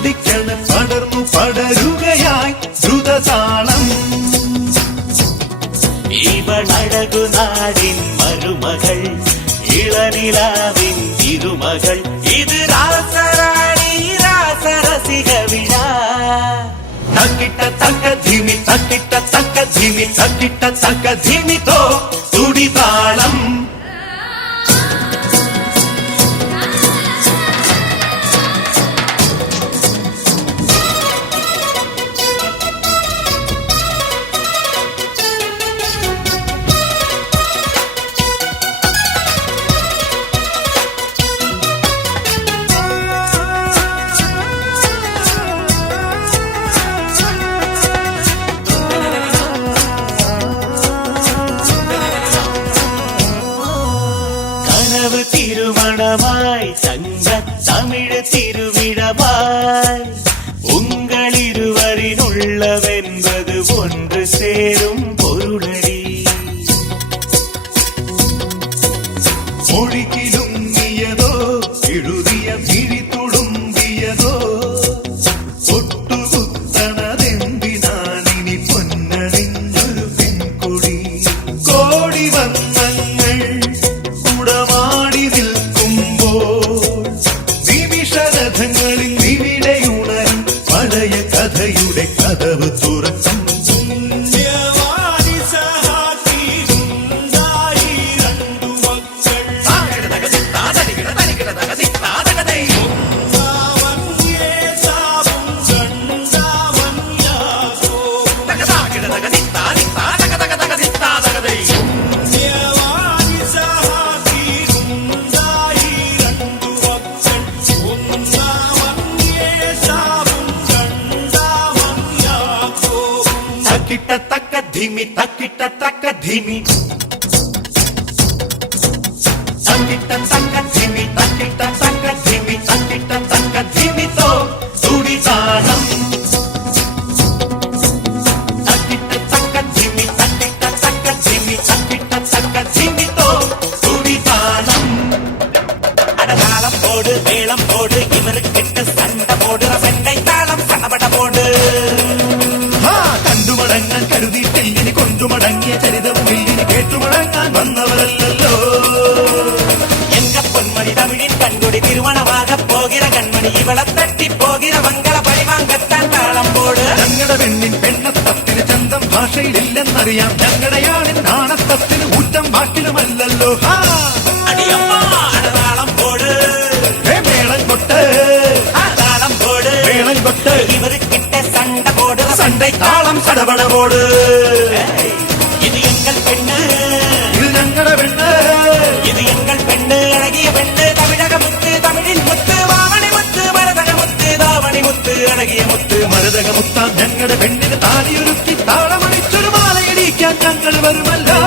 തുടിക്കണ് പടർന്നു പടരുകയായി ദ്രുതതാളം. ഇവളഴകുനാടിൻ മരുമകൾ, ഇളനിലാവിൻ തിരുമകൾ, ഇത് രാസറാണി രാസരസിക വിഴ. തക്കിട്ട തക്ക ധിമി തക്കിട്ട തക്ക ധിമി തക്കിട്ട തക്ക ധിമിതോ തുടിതാളം. திருமணமாய் தங்க தமிழ் திருவிழமாய் உங்கள் இருவரின் உள்ளவென்பது ஒன்று சேரும் பொருளடி. மொழிக்கிலும் நீயதோ எழுதிய விழி துடும்பியதோ ഒട്ടുകുത്തണതെന്തിനാണിനി പൊന്നണിഞ്ഞൊരു പെൺകുടി. കോടി വന്നങ്ങൾ കുടമാടി നിൽക്കുമ്പോൾ നിമിഷരഥങ്ങളിൽ നിവിടെ ഉണരും പഴയ കഥയുടെ കഥവ് തുറക്കും. തക്കിട്ട തക്ക ധിമി തക്കിട്ട തക്ക ധിമി തക്കിട്ട തക്ക ധിമി തക്കിട്ട തക്ക ധിമി തക്കിട്ട തക്ക ധിമിതോ തുടിതാളം. തക്കിട്ട തക്ക ധിമി തക്കിട്ട തക്ക ധിമി തക്കിട്ട തക്ക ധിമിതോ തുടിതാളം. അടതാളം പോട് മേളം പോട് ഇവരുക്കിട്ട് സണ്ട പോട് റസന്റെ താളം സണപട പോട്. കണ്ടുമടങ്ങാൻ കരുതിയിട്ടില്ലിനി കൊണ്ടുമടങ്ങിയ ചരിതവും ഇല്ലിനി കേട്ടുമടങ്ങാൻ വന്നവരല്ലോ. എങ്ക പൊന്മണി തമിഴിൻ കൺകൊടി തിരുവണമാക പോകിற കൺമണി ഇവളെ തട്ടിപ്പോകിற മംഗള പരിവാങ്കത്താൻ താളം പോട്. ഞങ്ങളുടെ പെണ്ണിൻ പെണ്ണത്തത്തിന് ചന്തം ഭാഷയിലില്ലെന്നറിയാം. ഞങ്ങളുടെ ആണിൻ നാണത്തത്തിന് ഊറ്റം വാക്കിലുമല്ലല്ലോ. അടിയമ്മ അടതാളം പോട് മേളം കൊട്ട് താളം പോട് മേളം കൊട്ട് ഇവരുക്കിട്ട സണ്ട പോട് സണ്ടை താളം സടപട പോട്. ഇത് എങ്കൽ പെണ്ണ് ഇത് ഞങ്ങളുടെ പെണ്ണ് ഇത് എങ്കൽ പെണ്ണ് അഴകിയ പെണ്ണ് തമിഴക മുത്ത് തമിഴിൻ മുത്ത് വാവണി മുത്ത് മരതക മുത്ത് ദാവണി മുത്ത് അഴകിയ മുത്ത് മരതക മുത്താൻ ഞങ്ങളുടെ പെണ്ണിന് താലിയൊരുക്കി താളമണിച്ചൊരു മാലയിടിക്കാൻ ഞങ്ങൾ വരുമല്ലോ.